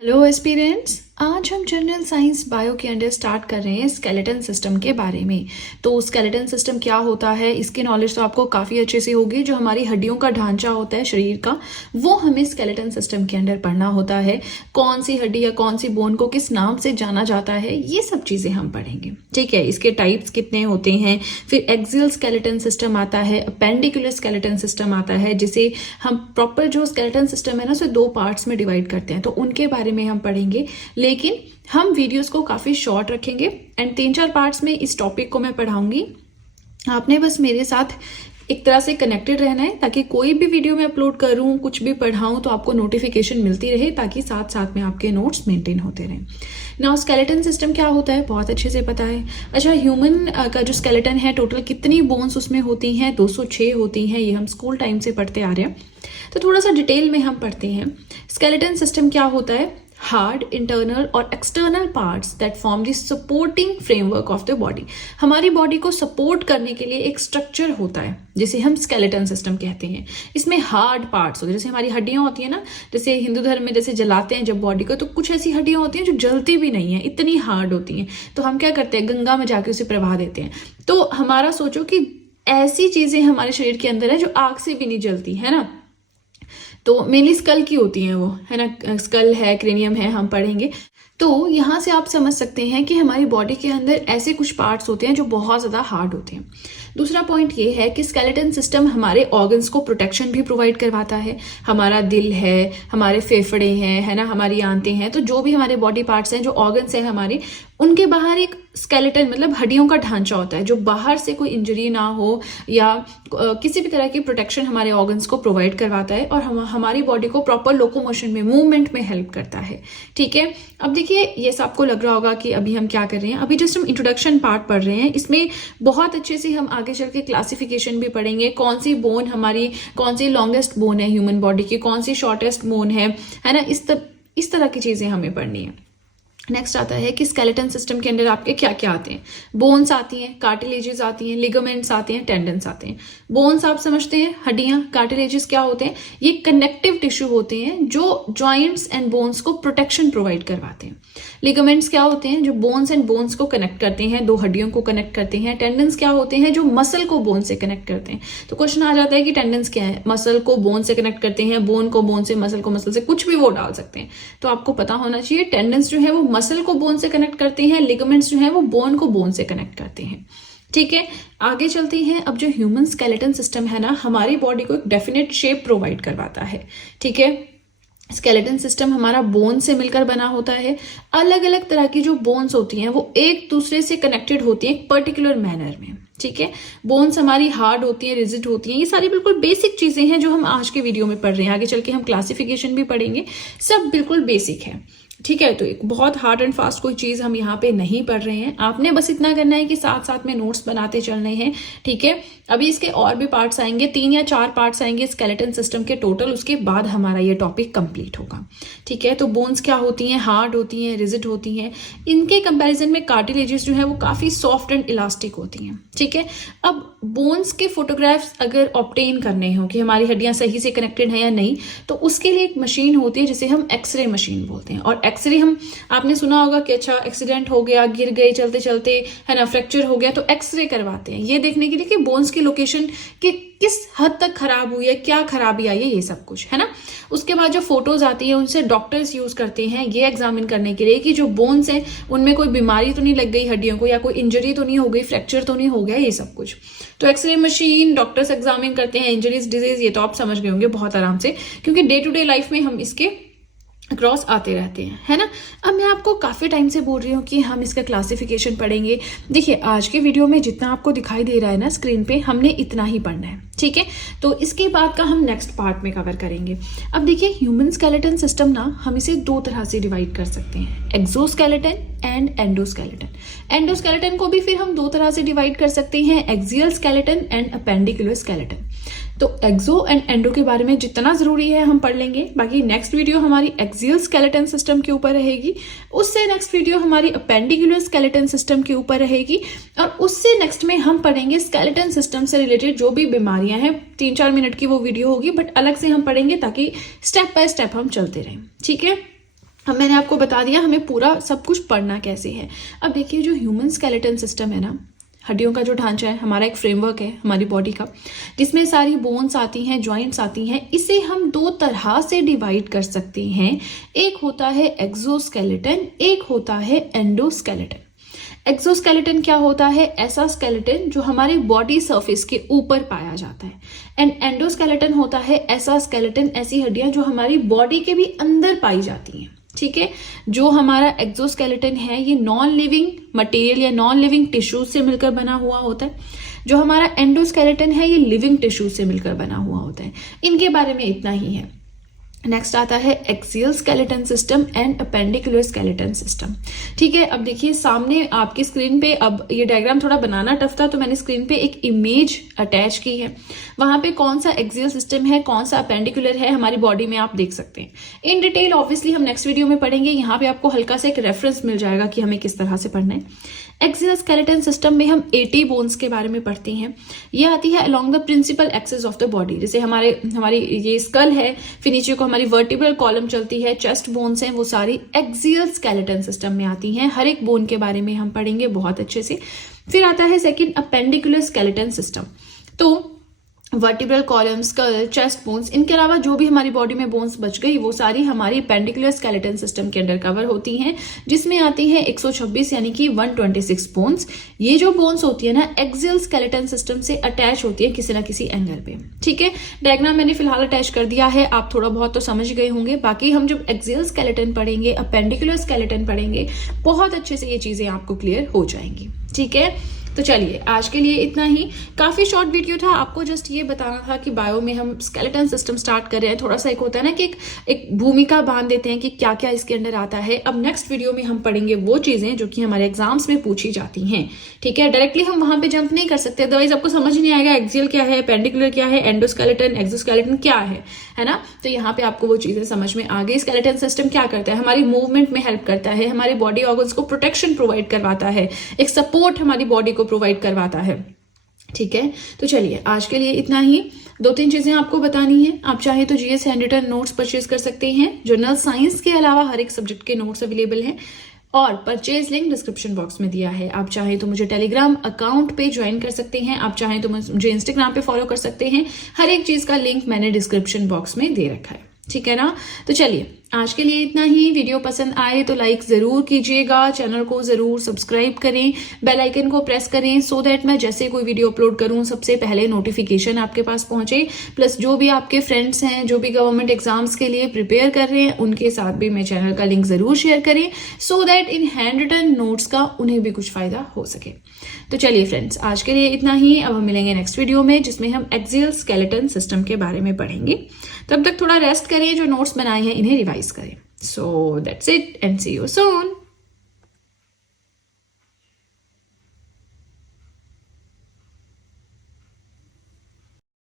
Hello aspirants, आज हम general science bio के अंडर स्टार्ट कर रहे हैं स्केलेटन सिस्टम के बारे में। तो स्केलेटन सिस्टम क्या होता है, इसकी नॉलेज तो आपको काफ़ी अच्छे से होगी। जो हमारी हड्डियों का ढांचा होता है शरीर का, वो हमें स्केलेटन सिस्टम के अंडर पढ़ना होता है। कौन सी हड्डी या कौन सी बोन को किस नाम से जाना जाता है, ये सब चीज़ें हम पढ़ेंगे। ठीक है, इसके टाइप्स कितने होते हैं, फिर एक्सियल स्केलेटन सिस्टम आता है, अपेंडिकुलर स्केलेटन सिस्टम आता है, जिसे हम प्रॉपर जो स्केलेटन सिस्टम है ना, उसे दो पार्ट्स में डिवाइड करते हैं। तो उनके बारे में हम पढ़ेंगे, लेकिन हम वीडियोस को काफ़ी शॉर्ट रखेंगे एंड 3-4 पार्ट्स में इस टॉपिक को मैं पढ़ाऊंगी। आपने बस मेरे साथ एक तरह से कनेक्टेड रहना है, ताकि कोई भी वीडियो मैं अपलोड करूं, कुछ भी पढ़ाऊं, तो आपको नोटिफिकेशन मिलती रहे, ताकि साथ साथ में आपके नोट्स मेंटेन होते रहें। नाउ स्केलेटन सिस्टम क्या होता है, बहुत अच्छे से पता है। अच्छा, ह्यूमन का जो स्केलेटन है, टोटल कितनी बोन्स उसमें होती हैं? 206 होती हैं। ये हम स्कूल टाइम से पढ़ते आ रहे हैं। तो थोड़ा सा डिटेल में हम पढ़ते हैं। स्केलेटन सिस्टम क्या होता है? हार्ड इंटरनल और external parts that form the supporting framework of the body. हमारी बॉडी को सपोर्ट करने के लिए एक स्ट्रक्चर होता है, जिसे हम स्केलेटन सिस्टम कहते हैं। इसमें हार्ड पार्ट्स होते हैं, जैसे हमारी हड्डियां होती है ना, जैसे हिंदू धर्म में जैसे जलाते हैं जब बॉडी को, तो कुछ ऐसी हड्डियां होती हैं जो जलती भी नहीं है, इतनी हार्ड होती हैं। तो हम क्या करते हैं, गंगा में जाके उसे प्रवाह देते हैं। तो हमारा सोचो कि ऐसी चीजें हमारे शरीर के अंदर है जो आग से भी नहीं जलती है ना। तो मेनली स्कल की होती हैं वो, है ना, स्कल है, क्रेनियम है, हम पढ़ेंगे। तो यहाँ से आप समझ सकते हैं कि हमारी बॉडी के अंदर ऐसे कुछ पार्ट्स होते हैं जो बहुत ज़्यादा हार्ड होते हैं। दूसरा पॉइंट ये है कि स्केलेटन सिस्टम हमारे ऑर्गन्स को प्रोटेक्शन भी प्रोवाइड करवाता है। हमारा दिल है, हमारे फेफड़े हैं, है ना, हमारी आंतें हैं, तो जो भी हमारे बॉडी पार्ट्स हैं, जो ऑर्गन्स हैं हमारे, उनके बाहर एक स्केलेटन मतलब हड्डियों का ढांचा होता है, जो बाहर से कोई इंजरी ना हो या किसी भी तरह की प्रोटेक्शन हमारे ऑर्गन्स को प्रोवाइड करवाता है, और हमारी बॉडी को प्रॉपर लोकोमोशन में, मूवमेंट में हेल्प करता है। ठीक है, अब देखिए, ये सब आपको लग रहा होगा कि अभी हम क्या कर रहे हैं। अभी जस्ट हम इंट्रोडक्शन पार्ट पढ़ रहे हैं। इसमें बहुत अच्छे से हम आगे चल के क्लासिफिकेशन भी पढ़ेंगे। कौन सी बोन हमारी, कौन सी लॉन्गेस्ट बोन है ह्यूमन बॉडी की, कौन सी शॉर्टेस्ट बोन है ना, इस तरह की चीजें हमें पढ़नी है। नेक्स्ट आता है कि स्केलेटन सिस्टम के अंदर आपके क्या क्या आते हैं। बोन्स आती हैं, कार्टिलेजेस आती हैं, लिगामेंट्स आते हैं, टेंडन्स आते हैं। बोन्स आप समझते हैं, हड्डियां। कार्टिलेजेस क्या होते हैं? ये कनेक्टिव टिश्यू होते हैं जो जॉइंट्स एंड बोन्स को प्रोटेक्शन प्रोवाइड करवाते हैं। लिगामेंट्स क्या होते हैं? जो बोन्स एंड बोन्स को कनेक्ट करते हैं, दो हड्डियों को कनेक्ट करते हैं। टेंडन्स क्या होते हैं? जो मसल को बोन से कनेक्ट करते हैं। तो क्वेश्चन आ जाता है कि टेंडन्स क्या है? मसल को बोन से कनेक्ट करते हैं, बोन को बोन से, मसल को मसल से, कुछ भी वो डाल सकते हैं। तो आपको पता होना चाहिए, टेंडन्स जो है वो मसल को बोन से कनेक्ट करते हैं, लिगामेंट्स जो है वो बोन को बोन से कनेक्ट करते हैं। ठीक है, आगे चलते हैं। अब जो ह्यूमन स्केलेटन सिस्टम है ना, हमारी बॉडी को एक डेफिनेट शेप प्रोवाइड करवाता है। ठीक है, स्केलेटन सिस्टम हमारा बोन से मिलकर बना होता है। अलग अलग तरह की जो बोन्स होती हैं वो एक दूसरे से कनेक्टेड होती हैं एक पर्टिकुलर मैनर में। ठीक है, बोन्स हमारी हार्ड होती हैं, रिजिड होती हैं। ये सारी बिल्कुल बेसिक चीजें हैं जो हम आज के वीडियो में पढ़ रहे हैं। आगे चल के हम क्लासिफिकेशन भी पढ़ेंगे, सब बिल्कुल बेसिक है। ठीक है, तो एक बहुत हार्ड एंड फास्ट कोई चीज हम यहाँ पे नहीं पढ़ रहे हैं। आपने बस इतना करना है कि साथ साथ में नोट्स बनाते चलने हैं। ठीक है, अभी इसके और भी पार्ट्स आएंगे, 3 या 4 पार्ट्स आएंगे स्केलेटन सिस्टम के टोटल। उसके बाद हमारा ये टॉपिक कंप्लीट होगा। ठीक है, तो बोन्स क्या होती हैं? हार्ड होती हैं, रिजिड होती हैं। इनके कंपैरिजन में कार्टिलेजेस जो है वो काफी सॉफ्ट एंड इलास्टिक होती हैं। ठीक है, अब बोन्स के फोटोग्राफ्स अगर ऑब्टेन करने हो कि हमारी हड्डियां सही से कनेक्टेड है या नहीं, तो उसके लिए एक मशीन होती है जिसे हम एक्सरे मशीन बोलते हैं। और एक्सरे हम, आपने सुना होगा कि अच्छा एक्सीडेंट हो गया, गिर गए चलते चलते, है ना, फ्रैक्चर हो गया, तो एक्सरे करवाते हैं ये देखने के लिए कि बोन्स की लोकेशन कि किस हद तक खराब हुई है, क्या खराबी आई है, ये सब कुछ, है ना। उसके बाद जो फोटोज आती है उनसे डॉक्टर्स यूज करते हैं ये एग्जामिन करने के लिए कि जो बोन्स हैं उनमें कोई बीमारी तो नहीं लग गई हड्डियों को, या कोई इंजरी तो नहीं हो गई, फ्रैक्चर तो नहीं हो गया, ये सब कुछ। तो एक्सरे मशीन, डॉक्टर्स एग्जामिन करते हैं इंजरीज, डिजीज, ये तो आप समझ गए होंगे बहुत आराम से, क्योंकि डे टू डे लाइफ में हम इसके क्रॉस आते रहते हैं, है ना। अब मैं आपको काफी टाइम से बोल रही हूँ कि हम इसका क्लासिफिकेशन पढ़ेंगे। देखिए, आज के वीडियो में जितना आपको दिखाई दे रहा है ना स्क्रीन पे, हमने इतना ही पढ़ना है। ठीक है, तो इसके बाद का हम नेक्स्ट पार्ट में कवर करेंगे। अब देखिए, ह्यूमन स्केलेटन सिस्टम ना, हम इसे 2 तरह से डिवाइड कर सकते हैं, एक्सोस्केलेटन एंड एंडोस्केलेटन। एंडोस्केलेटन को भी फिर हम 2 तरह से डिवाइड कर सकते हैं, axial skeleton and appendicular skeleton. तो एक्सो एंड एंडो के बारे में जितना जरूरी है हम पढ़ लेंगे। बाकी नेक्स्ट वीडियो हमारी एक्सियल स्केलेटन सिस्टम के ऊपर रहेगी, उससे नेक्स्ट वीडियो हमारी अपेंडिकुलर स्केलेटन सिस्टम के ऊपर रहेगी, और उससे नेक्स्ट में हम पढ़ेंगे स्केलेटन सिस्टम से रिलेटेड जो भी बीमारियां हैं। 3-4 मिनट की वो वीडियो होगी, बट अलग से हम पढ़ेंगे ताकि स्टेप बाय स्टेप हम चलते रहें। ठीक है, अब मैंने आपको बता दिया हमें पूरा सब कुछ पढ़ना कैसे है। अब देखिए जो ह्यूमन स्केलेटन सिस्टम है ना, हड्डियों का जो ढांचा है, हमारा एक फ्रेमवर्क है हमारी बॉडी का, जिसमें सारी बोन्स आती हैं, जॉइंट्स आती हैं। इसे हम दो तरह से डिवाइड कर सकते हैं। एक होता है एक्सोस्केलेटन, एक होता है एंडोस्केलेटन। एक्सोस्केलेटन क्या होता है? ऐसा स्केलेटन जो हमारे बॉडी सरफेस के ऊपर पाया जाता है। एंड एंडोस्केलेटन होता है ऐसा स्केलेटन, ऐसी हड्डियां जो हमारी बॉडी के भी अंदर पाई जाती हैं। ठीक है, जो हमारा एक्सोस्केलेटन है ये नॉन लिविंग मटेरियल या नॉन लिविंग टिश्यू से मिलकर बना हुआ होता है। जो हमारा एंडोस्केलेटन है ये लिविंग टिश्यू से मिलकर बना हुआ होता है। इनके बारे में इतना ही है। नेक्स्ट आता है axial skeleton system and appendicular skeleton system. ठीक है, अब देखिए सामने आपकी स्क्रीन पे, अब ये डायग्राम थोड़ा बनाना टफ था तो मैंने स्क्रीन पे एक इमेज अटैच की है। वहां पे कौन सा एक्सियल सिस्टम है, कौन सा अपेंडिकुलर है हमारी बॉडी में आप देख सकते हैं। इन डिटेल ऑब्वियसली हम नेक्स्ट वीडियो में पढ़ेंगे। यहाँ पे आपको हल्का सा एक रेफरेंस मिल जाएगा कि हमें किस तरह से पढ़ना है। एक्सियल स्केलेटन सिस्टम में हम 80 बोन्स के बारे में पढ़ते हैं। ये आती है along the principal axis of the body. जैसे हमारी ये स्कल है, फिर नीचे को हमारी वर्टिब्रल कॉलम चलती है, चेस्ट बोन्स हैं, वो सारी एक्सियल स्केलेटन सिस्टम में आती हैं। हर एक बोन के बारे में हम पढ़ेंगे बहुत अच्छे से। फिर आता है सेकंड अपेंडिकुलर स्केलेटन सिस्टम। तो vertebral column, skull, chest bones, इनके अलावा जो भी हमारी बॉडी में बोन्स बच गई वो सारी हमारी पेंडिकुलर स्केलेटन सिस्टम के अंडर कवर होती हैं, जिसमें आती हैं 126 यानी कि 126 बोन्स। ये जो बोन्स होती है ना, एक्सियल स्केलेटन सिस्टम से अटैच होती है किसी ना किसी एंगल पे। ठीक है, डायग्राम मैंने फिलहाल अटैच कर दिया है, आप थोड़ा बहुत तो समझ गए होंगे। बाकी हम जब एक्सियल स्केलेटन पढ़ेंगे, अपेंडिकुलर स्केलेटन पढ़ेंगे, बहुत अच्छे से ये चीजें आपको क्लियर हो जाएंगी। ठीक है, तो चलिए आज के लिए इतना ही। काफी शॉर्ट वीडियो था, आपको जस्ट ये बताना था कि बायो में हम स्केलेटन सिस्टम स्टार्ट कर रहे हैं। थोड़ा सा एक होता है ना कि एक भूमिका बांध देते हैं कि क्या क्या इसके अंदर आता है। अब नेक्स्ट वीडियो में हम पढ़ेंगे वो चीजें जो कि हमारे एग्जाम्स में पूछी जाती हैं। ठीक है, डायरेक्टली हम वहां पे जंप नहीं कर सकते, अदरवाइज आपको समझ नहीं आएगा एक्सियल क्या है, पेंडिकुलर क्या है, एंडोस्केलेटन, एक्सोस्केलेटन क्या है ना। तो यहाँ पे आपको वो चीजें समझ में आ गई। स्केलेटन सिस्टम क्या करता है? हमारी मूवमेंट में हेल्प करता है, हमारे बॉडी ऑर्गन्स को प्रोटेक्शन प्रोवाइड करवाता है, एक सपोर्ट हमारी बॉडी को प्रोवाइड करवाता है। ठीक है, तो चलिए आज के लिए इतना ही। 2-3 चीजें आपको बतानी है। आप चाहे तो GS hand written notes purchase कर सकते हैं। जनरल साइंस के अलावा हर एक सब्जेक्ट के नोट्स अवेलेबल हैं और परचेज लिंक डिस्क्रिप्शन बॉक्स में दिया है। आप चाहे तो मुझे टेलीग्राम अकाउंट पे ज्वाइन कर सकते हैं, आप चाहे तो मुझे इंस्टाग्राम पे फॉलो कर सकते हैं। हर एक चीज का लिंक मैंने डिस्क्रिप्शन बॉक्स में दे रखा है। ठीक है ना, तो चलिए आज के लिए इतना ही। वीडियो पसंद आए तो लाइक जरूर कीजिएगा, चैनल को जरूर सब्सक्राइब करें, बेल आइकन को प्रेस करें सो दैट मैं जैसे कोई वीडियो अपलोड करूं सबसे पहले नोटिफिकेशन आपके पास पहुंचे। प्लस जो भी आपके फ्रेंड्स हैं जो भी गवर्नमेंट एग्जाम्स के लिए प्रिपेयर कर रहे हैं उनके साथ भी मैं चैनल का लिंक जरूर शेयर करें सो दैट इन हैंड रिटन नोट्स का उन्हें भी कुछ फायदा हो सके। तो चलिए फ्रेंड्स आज के लिए इतना ही। अब हम मिलेंगे नेक्स्ट वीडियो में जिसमें हम एक्सियल स्केलेटन सिस्टम के बारे में पढ़ेंगे। तब तक थोड़ा रेस्ट करें, जो नोट्स बनाए हैं इन्हें रिवाइज करें। So that's it and see you soon.